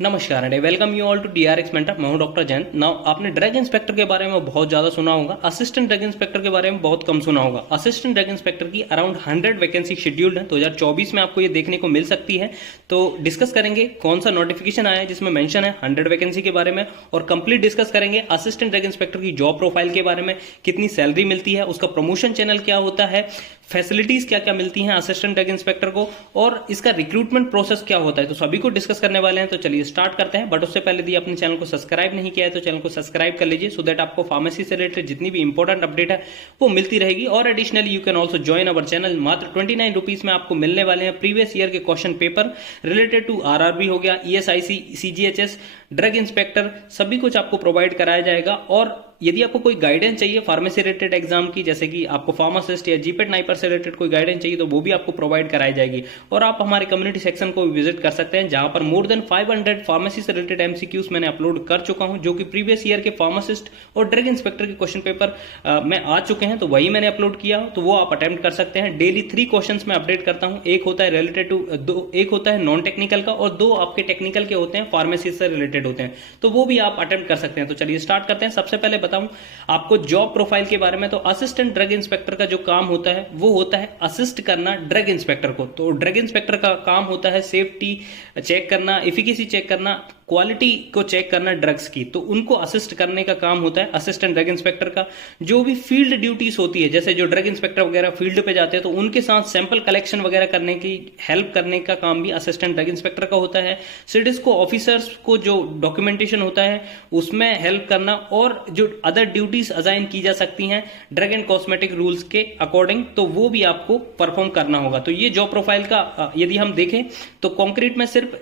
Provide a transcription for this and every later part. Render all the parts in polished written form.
नमस्कार and welcome you all to DRX mentor. मैं हूं डॉक्टर जैन। नाउ आपने ड्रग इंस्पेक्टर के बारे में बहुत ज्यादा सुना होगा, असिस्टेंट ड्रग इंस्पेक्टर के बारे में बहुत कम सुना होगा। असिस्टेंट ड्रग इंस्पेक्टर की अराउंड 100 वैकेंसी शेड्यूल्ड है, 2024 में आपको ये देखने को मिल सकती है। तो डिस्कस करेंगे कौन सा नोटिफिकेशन आया है जिसमें मेंशन है 100 वैकेंसी के बारे में, और कंप्लीट डिस्कस करेंगे असिस्टेंट ड्रग इंस्पेक्टर की जॉब प्रोफाइल के बारे में, कितनी सैलरी मिलती है, उसका प्रमोशन चैनल क्या होता है, फैसिलिटीज क्या क्या मिलती हैं असिस्टेंट ड्रग इंस्पेक्टर को, और इसका रिक्रूटमेंट प्रोसेस क्या होता है। तो सभी को डिस्कस करने वाले हैं। तो चलिए स्टार्ट करते हैं। बट उससे पहले यदि अपने चैनल को सब्सक्राइब नहीं किया है तो चैनल को सब्सक्राइब कर लीजिए, सो दैट आपको फार्मेसी से रिलेटेड जितनी भी इंपॉर्टेंट अपडेट है वो मिलती रहेगी। और additionally you can also join our channel. मात्र 29 रुपीज में आपको मिलने वाले हैं प्रीवियस ईयर के question paper related to RRB हो गया, ईएसआईसी, सीजीएचएस, ड्रग इंस्पेक्टर, सभी कुछ आपको प्रोवाइड कराया जाएगा। और यदि आपको कोई गाइडेंस चाहिए फार्मेसी रिलेटेड एग्जाम की, जैसे कि आपको फार्मासिस्ट या जीपेट नाइपर से रिलेटेड कोई गाइडेंस चाहिए, तो वो भी आपको प्रोवाइड कराई जाएगी। और आप हमारे कम्युनिटी सेक्शन को विजिट कर सकते हैं, जहां पर मोर देन 500 फार्मेसी से रिलेटेड एमसीक्यूज मैंने अपलोड कर चुका हूं, जो कि प्रीवियस ईयर के फार्मासिस्ट और ड्रग इंस्पेक्टर के क्वेश्चन पेपर में आ चुके हैं। तो वही मैंने अपलोड किया हो, तो वो आप अटेम्प्ट कर सकते हैं। डेली 3 क्वेश्चन में अपडेट करता हूं। एक होता है रिलेटेड टू एक होता है नॉन टेक्निकल का, और 2 आपके टेक्निकल के होते हैं, फार्मेसी से रिलेटेड होते हैं। तो वो भी आप अटेम्प्ट कर सकते हैं। तो चलिए स्टार्ट करते हैं। सबसे पहले बताऊं आपको जॉब प्रोफाइल के बारे में। तो असिस्टेंट ड्रग इंस्पेक्टर का जो काम होता है वो होता है असिस्ट करना ड्रग इंस्पेक्टर को। तो ड्रग इंस्पेक्टर का काम होता है सेफ्टी चेक करना, एफिकेसी चेक करना, क्वालिटी को चेक करना ड्रग्स की। तो उनको असिस्ट करने का काम होता है असिस्टेंट ड्रग इंस्पेक्टर का। जो भी फील्ड ड्यूटीज होती है, जैसे जो ड्रग इंस्पेक्टर वगैरह फील्ड पे जाते हैं, तो उनके साथ सैंपल कलेक्शन वगैरह करने की हेल्प करने का काम भी असिस्टेंट ड्रग इंस्पेक्टर का होता है। सिडिस्को ऑफिसर्स को जो डॉक्यूमेंटेशन होता है उसमें हेल्प करना, और जो अदर ड्यूटीज असाइन की जा सकती हैं ड्रग एंड कॉस्मेटिक रूल्स के अकॉर्डिंग, तो वो भी आपको परफॉर्म करना होगा। तो ये जॉब प्रोफाइल का यदि हम देखें तो कॉन्क्रीट में सिर्फ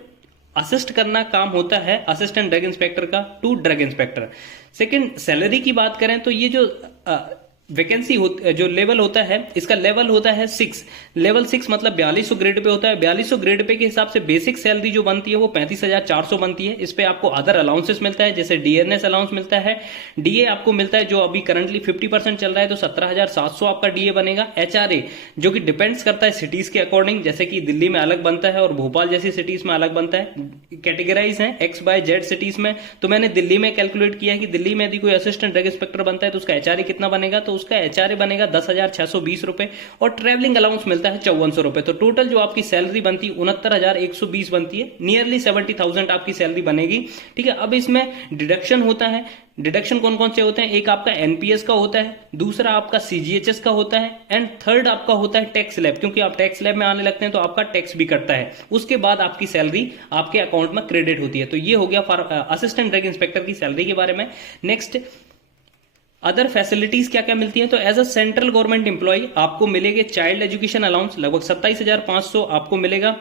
असिस्ट करना काम होता है असिस्टेंट ड्रग इंस्पेक्टर का to drug inspector. Second, salary की बात करें तो ये जो वैकेंसी जो लेवल होता है, इसका लेवल होता है 6। लेवल 6 मतलब 4200 ग्रेड पे होता है। 4200 ग्रेड पे के हिसाब से बेसिक सैलरी जो बनती है वो 35,400 बनती है। इस पे आपको अदर अलाउंसेस मिलता है, जैसे डीएनएस अलाउंस मिलता है, डीए आपको मिलता है जो अभी करंटली 50% चल रहा है, तो 17,700 आपका डीए बनेगा। एचआरए जो कि डिपेंड्स करता है सिटीज के अकॉर्डिंग, जैसे कि दिल्ली में अलग बनता है और भोपाल जैसी सिटीज में अलग बनता है। कैटेगराइज है एक्स बाय जेड सिटीज में। तो मैंने दिल्ली में कैलकुलेट किया है कि दिल्ली में यदि कोई असिस्टेंट ड्रग इंस्पेक्टर बनता है तो उसका एचआरए कितना बनेगा, तो उसका एचआरए बनेगा 10,620 रुपए, और ट्रेवलिंग अलाउंस मिलता है 5400 रुपए। तो टोटल जो आपकी सैलरी बनती है 69,120 बनती है। नियरली 70,000 आपकी सैलरी बनेगी। ठीक है, अब इसमें डिडक्शन होता है। डिडक्शन कौन कौन से होते हैं? एक आपका एनपीएस का होता है, दूसरा आपका सीजीएचएस का होता है, एंड थर्ड आपका होता है टैक्स स्लैब, क्योंकि आप टैक्स स्लैब में आने लगते हैं तो आपका टैक्स भी कटता है। उसके बाद आपकी सैलरी आपके अकाउंट में क्रेडिट होती है। तो ये हो गया असिस्टेंट ड्रग इंस्पेक्टर की सैलरी के बारे में। नेक्स्ट, अदर फैसिलिटीज क्या क्या मिलती हैं। तो as a central government employee आपको मिलेंगे चाइल्ड एजुकेशन अलाउंस, लगभग 27,500 आपको मिलेगा।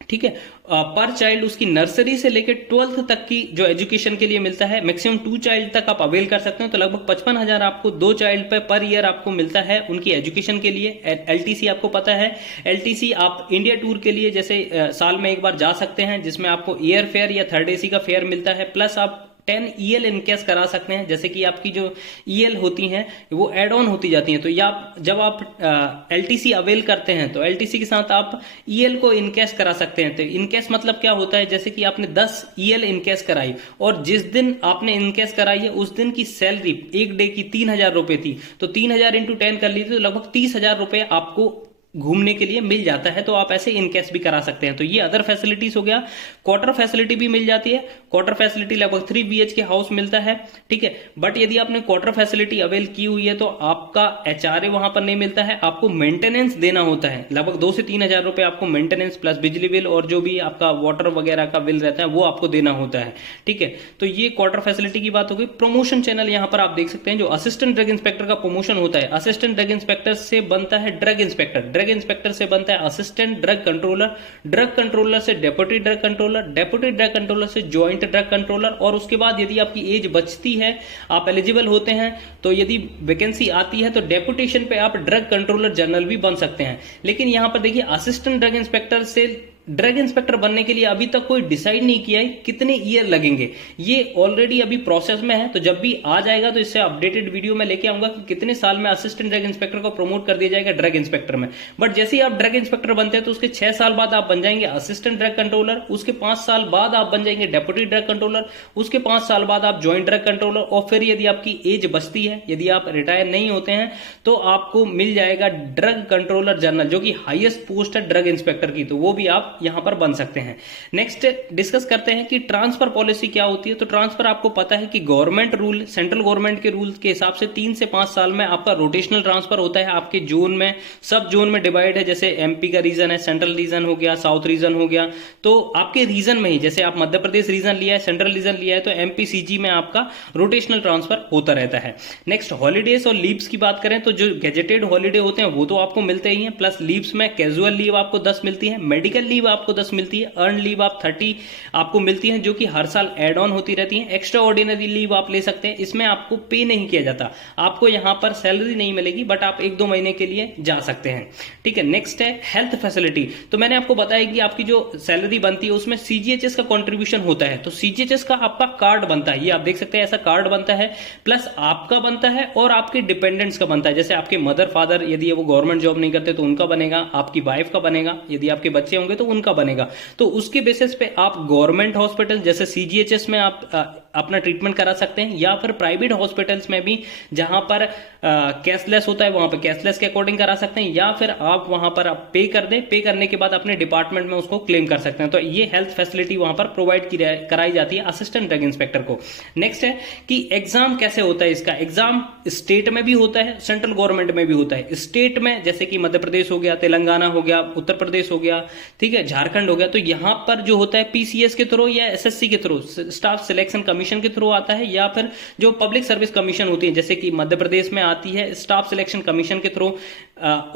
ठीक है, पर चाइल्ड उसकी नर्सरी से लेकर 12th तक की जो एजुकेशन के लिए मिलता है, मैक्सिमम 2 चाइल्ड तक आप अवेल कर सकते हो। तो लगभग 55,000 आपको 2 चाइल्ड पे पर ईयर आपको मिलता है उनकी एजुकेशन के लिए। एलटीसी आपको पता है, एलटीसी आप इंडिया टूर के लिए जैसे साल में एक बार जा सकते हैं, जिसमें आपको एयर फेयर या थर्ड एसी का फेयर मिलता है, प्लस आप 10 ईएल इनकेस करा सकते हैं। जैसे कि आपकी जो ईएल होती हैं वो एड ऑन होती जाती हैं। तो या जब आप एलटीसी अवेल करते हैं तो एलटीसी के साथ आप ईएल को इनकेस करा सकते हैं। तो इनकेस मतलब क्या होता है, जैसे कि आपने 10 ईएल इनकेस कराई, और जिस दिन आपने इनकेस कराई है उस दिन की सैलरी एक डे की 3,000 रुपए थी, तो 3,000 इंटू 10 कर लीजिए, तो लगभग 30,000 रुपए आपको घूमने के लिए मिल जाता है। तो आप ऐसे इनकेस भी करा सकते हैं। तो ये अदर फैसिलिटीज हो गया। क्वार्टर फैसिलिटी भी मिल जाती है। क्वार्टर फैसिलिटी लगभग 3 BHK हाउस मिलता है। ठीक है, बट यदि आपने क्वार्टर फैसिलिटी अवेल की हुई है तो आपका एचआरए वहां पर नहीं मिलता है, आपको मेंटेनेंस देना होता है। लगभग 2 से 3,000 रुपए आपको मेंटेनेंस प्लस बिजली बिल और जो भी आपका वाटर वगैरह का बिल रहता है वो आपको देना होता है। ठीक है, तो ये क्वार्टर फैसिलिटी की बात हो गई। प्रमोशन चैनल यहां पर आप देख सकते हैं, जो असिस्टेंट ड्रग इंस्पेक्टर का प्रमोशन होता है, असिस्टेंट ड्रग इंस्पेक्टर से बनता है ड्रग इंस्पेक्टर, ड्रग इंस्पेक्टर से बनता है assistant drug controller, drug controller से deputy drug controller, deputy drug controller से ज्वाइंट ड्रग कंट्रोलर, और उसके बाद यदि आपकी एज बचती है, आप एलिजिबल होते हैं, तो यदि वैकेंसी आती है तो डेपुटेशन पे आप ड्रग कंट्रोलर जनरल भी बन सकते हैं। लेकिन यहां पर देखिए, असिस्टेंट ड्रग इंस्पेक्टर से ड्रग इंस्पेक्टर बनने के लिए अभी तक कोई डिसाइड नहीं किया है कितने ईयर लगेंगे, ये ऑलरेडी अभी प्रोसेस में है। तो जब भी आ जाएगा तो इससे अपडेटेड वीडियो में लेके आऊंगा कि कितने साल में असिस्टेंट ड्रग इंस्पेक्टर को प्रमोट कर दिया जाएगा ड्रग इंस्पेक्टर में। बट जैसे ही आप ड्रग इंस्पेक्टर बनते हैं तो उसके 6 साल बाद आप बन जाएंगे असिस्टेंट ड्रग कंट्रोलर, उसके 5 साल बाद आप बन जाएंगे डेप्यूटी ड्रग कंट्रोलर, उसके 5 साल बाद आप ज्वाइंट ड्रग कंट्रोलर, और फिर यदि आपकी एज बचती है, यदि आप रिटायर नहीं होते हैं, तो आपको मिल जाएगा ड्रग कंट्रोलर जनरल, जो कि हाईएस्ट पोस्ट है ड्रग इंस्पेक्टर की, तो वो भी आप यहां पर बन सकते हैं। नेक्स्ट डिस्कस करते हैं कि ट्रांसफर पॉलिसी क्या होती है। तो ट्रांसफर आपको पता है कि गवर्नमेंट रूल, सेंट्रल गवर्नमेंट के रूल के हिसाब से 3 से 5 साल में आपका रोटेशनल ट्रांसफर होता है। आपके जोन में, सब जोन में डिवाइड है, जैसे एमपी का रीजन है, सेंट्रल रीजन हो गया, साउथ रीजन हो गया। तो आपके रीजन में ही, जैसे आप मध्य प्रदेश रीजन लिया है, सेंट्रल रीजन लिया है, तो एमपी सीजी में आपका रोटेशनल ट्रांसफर होता रहता है। नेक्स्ट हॉलीडेज और लीव्स की बात करें तो जो गेजेटेड हॉलीडे होते हैं वो तो आपको मिलते ही हैं, प्लस लीव्स में कैजुअल लीव आपको 10 मिलती है, मेडिकल लीव आपको 10 मिलती है, अर्न लीव आप 30 आपको मिलती है, जो कि हर साल एड ऑन होती रहती है। एक्स्ट्रा ऑर्डिनरी लीव आप ले सकते हैं, इसमें आपको पे नहीं किया जाता, आपको यहां पर सैलरी नहीं मिलेगी, बट आप 1-2 महीने के लिए जा सकते हैं। ठीक है। नेक्स्ट है हेल्थ फैसिलिटी। तो मैंने आपको बताया कि आपकी जो सैलरी बनती है उसमें सीजीएचएस का कंट्रीब्यूशन होता है, तो सीजीएचएस का आपका कार्ड बनता है, ये आप देख सकते हैं, ऐसा कार्ड बनता है, प्लस आपका बनता है और आपके डिपेंडेंट्स का बनता है। जैसे आपके मदर फादर यदि वो गवर्नमेंट जॉब नहीं करते तो उनका बनेगा, आपकी वाइफ का बनेगा, यदि आपके बच्चे होंगे तो उनका बनेगा। तो उसके बेसिस पे आप गवर्नमेंट हॉस्पिटल जैसे सीजीएचएस में आप अपना ट्रीटमेंट करा सकते हैं, या फिर प्राइवेट हॉस्पिटल्स में भी जहां पर कैशलेस होता है वहां पर कैशलेस के अकॉर्डिंग करा सकते हैं, या फिर आप वहां पर आप पे कर दें, पे करने के बाद अपने डिपार्टमेंट में उसको क्लेम कर सकते हैं। तो ये हेल्थ फैसिलिटी वहां पर प्रोवाइड कराई जाती है असिस्टेंट ड्रग इंस्पेक्टर को। नेक्स्ट है कि एग्जाम कैसे होता है। इसका एग्जाम स्टेट में भी होता है, सेंट्रल गवर्नमेंट में भी होता है। स्टेट में जैसे कि मध्य प्रदेश हो गया, तेलंगाना हो गया, उत्तर प्रदेश हो गया, ठीक है, झारखंड हो गया, तो यहां पर जो होता है पीसीएस के थ्रू या एसएससी के थ्रू, स्टाफ सिलेक्शन कमीशन के थ्रू आता है, या फिर जो पब्लिक सर्विस कमीशन होती है, जैसे कि मध्य प्रदेश में आती है स्टाफ सिलेक्शन कमीशन के थ्रू,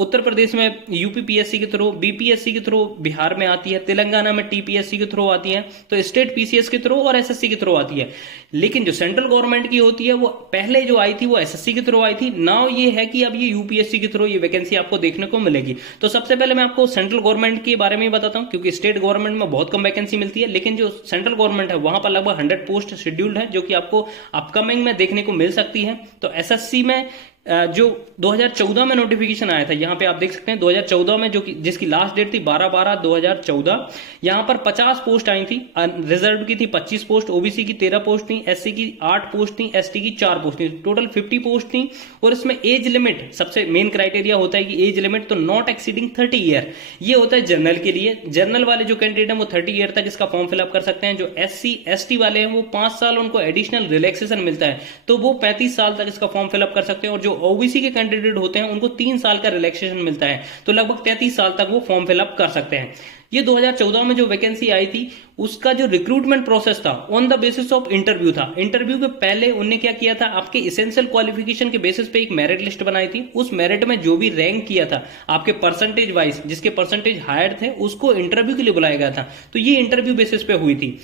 उत्तर प्रदेश में यूपीपीएससी के थ्रू, बीपीएससी के थ्रू बिहार में आती है, तेलंगाना में टीपीएससी के थ्रू आती है, तो स्टेट पीसीएस के थ्रू और एसएससी के थ्रू आती है। लेकिन जो सेंट्रल गवर्नमेंट की होती है वो पहले जो आई थी वो एसएससी के थ्रू आई थी, नाउ ये है कि अब ये यूपीएससी के थ्रू ये वैकेंसी आपको देखने को मिलेगी। तो सबसे पहले मैं आपको सेंट्रल गवर्नमेंट के बारे में बताता हूं, क्योंकि स्टेट गवर्नमेंट में बहुत कम वैकेंसी मिलती है, लेकिन जो सेंट्रल गवर्नमेंट है वहां पर लगभग 100 पोस्ट शेड्यूल्ड है, जो कि आपको अपकमिंग में देखने को मिल सकती है। तो एसएससी में जो 2014 में नोटिफिकेशन आया था, यहां पे आप देख सकते हैं 2014 में, जो कि जिसकी लास्ट डेट थी 12/12/2014, यहां पर 50 पोस्ट आई थी, रिजर्व की थी 25 पोस्ट, ओबीसी की 13 पोस्ट थी, एससी की 8 पोस्ट थी, एसटी की 4 पोस्ट थी, टोटल 50 पोस्ट थी। और इसमें एज लिमिट सबसे मेन क्राइटेरिया होता है कि एज लिमिट तो नॉट एक्सीडिंग 30 ईयर, ये होता है जनरल के लिए। जनरल वाले जो कैंडिडेट हैं वो 30 ईयर तक इसका फॉर्म फिलअप कर सकते हैं। जो एससी एसटी वाले हैं वो 5 साल उनको एडिशनल रिलैक्सेशन मिलता है, तो वो 35 साल तक इसका फॉर्म फिलअप कर सकते हैं। और जो ओबीसी के कैंडिडेट होते हैं उनको 3 साल का रिलैक्सेशन मिलता है, तो लगभग 33 साल तक वो फॉर्म फिलअप कर सकते हैं। ये 2014 में जो वैकेंसी आई थी उसका जो रिक्रूटमेंट प्रोसेस था on the basis of interview था। इंटरव्यू के पहले उन्होंने क्या किया था, आपके इसेंशियल क्वालिफिकेशन के बेसिस पे एक मेरिट लिस्ट बनाई थी। उस मेरिट में जो भी रैंक किया था आपके परसेंटेज वाइज, जिसके परसेंटेज हायर थे, उसको इंटरव्यू के लिए बुलाया गया था। तो ये इंटरव्यू बेसिस पे हुई थी।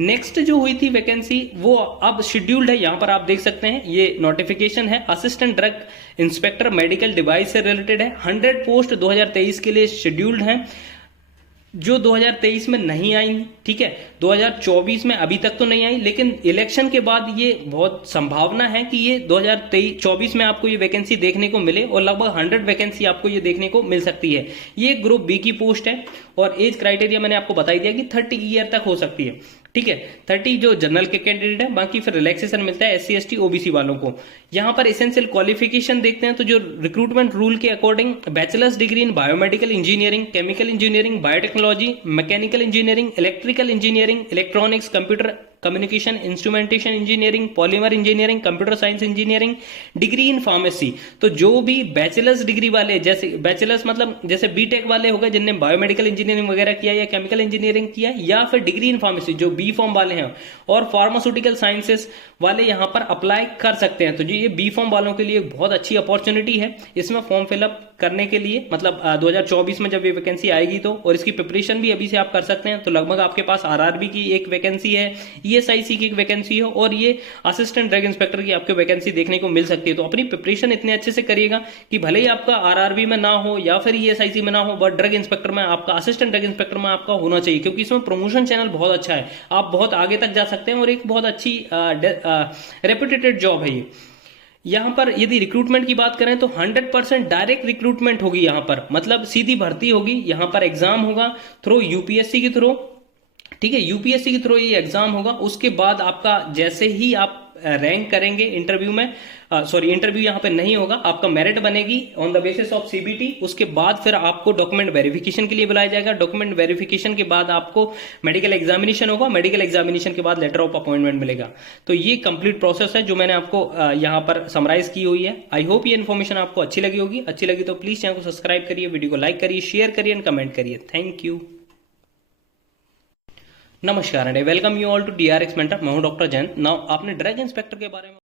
नेक्स्ट जो हुई थी वैकेंसी वो अब शेड्यूल्ड है, यहां पर आप देख सकते हैं, ये नोटिफिकेशन है assistant drug inspector medical device से रिलेटेड है। 100 पोस्ट 2023 के लिए शेड्यूल्ड है, जो 2023 में नहीं आई, ठीक है, 2024 में अभी तक तो नहीं आई, लेकिन इलेक्शन के बाद ये बहुत संभावना है कि ये 2024 में आपको ये वैकेंसी देखने को मिले, और लगभग 100 वैकेंसी आपको ये देखने को मिल सकती है। ये ग्रुप बी की पोस्ट है, और एज क्राइटेरिया मैंने आपको बता ही दिया कि 30 ईयर तक हो सकती है, ठीक है, 30 जो जनरल के कैंडिडेट है, बाकी फिर रिलैक्सेशन मिलता है एससी एसटी ओबीसी वालों को। यहां पर एसेंशियल क्वालिफिकेशन देखते हैं, तो जो रिक्रूटमेंट रूल के according bachelors degree in biomedical engineering, chemical engineering, biotechnology, mechanical engineering, electrical engineering, electronics, computer communication, instrumentation engineering, polymer engineering, computer science engineering, degree in pharmacy. तो जो भी बैचलर्स डिग्री वाले, जैसे बैचलर्स मतलब जैसे BTech वाले हो गए जिनने बायोमेडिकल इंजीनियरिंग वगैरह किया या केमिकल इंजीनियरिंग किया, या फिर डिग्री इन फार्मेसी जो बी फॉर्म वाले हैं, और फार्मास्यूटिकल साइंसेस वाले यहां पर अप्लाई कर सकते हैं। तो जो ये बी फॉर्म वालों के लिए बहुत अच्छी अपॉर्चुनिटी है, इसमें फॉर्म फिलअप करने के लिए, मतलब 2024 में जब ये वैकेंसी आएगी तो, और इसकी प्रिपरेशन भी अभी से आप कर सकते हैं। तो लगभग आपके पास आरआरबी की एक वैकेंसी है, ईएसआईसी की एक वैकेंसी है, और ये असिस्टेंट ड्रग इंस्पेक्टर की आपको वैकेंसी देखने को मिल सकती है। तो अपनी प्रिपरेशन इतने अच्छे से करिएगा कि भले ही आपका आरआरबी में ना हो या फिर ईएसआईसी में ना हो, बट ड्रग इंस्पेक्टर में आपका, असिस्टेंट ड्रग इंस्पेक्टर में आपका होना चाहिए, क्योंकि इसमें प्रमोशन चैनल बहुत अच्छा है, आप बहुत आगे तक जा सकते हैं और एक बहुत अच्छी रेपुटेटेड जॉब है ये। यहां पर यदि रिक्रूटमेंट की बात करें तो 100% डायरेक्ट रिक्रूटमेंट होगी यहां पर, मतलब सीधी भर्ती होगी। यहां पर एग्जाम होगा थ्रू यूपीएससी के थ्रू, ठीक है, यूपीएससी के थ्रू ये एग्जाम होगा। उसके बाद आपका जैसे ही आप रैंक करेंगे इंटरव्यू में, सॉरी इंटरव्यू यहां पे नहीं होगा, आपका मेरिट बनेगी on the basis of CBT. उसके बाद फिर आपको डॉक्यूमेंट वेरिफिकेशन के लिए बुलाया जाएगा। डॉक्यूमेंट वेरिफिकेशन के बाद आपको मेडिकल एग्जामिनेशन होगा, मेडिकल एग्जामिनेशन के बाद लेटर ऑफ अपॉइंटमेंट मिलेगा। तो ये कंप्लीट प्रोसेस है जो मैंने आपको यहां पर समराइज की हुई है। आई होप ये इन्फॉर्मेशन आपको अच्छी लगी होगी। अच्छी लगी तो प्लीज चैनल को सब्सक्राइब करिए, वीडियो को लाइक करिए, शेयर करिए एंड कमेंट करिए। Thank you. नमस्कार and welcome you all to DRX mentor. मैं हूं डॉक्टर जैन। नाउ आपने ड्रग इंस्पेक्टर के बारे में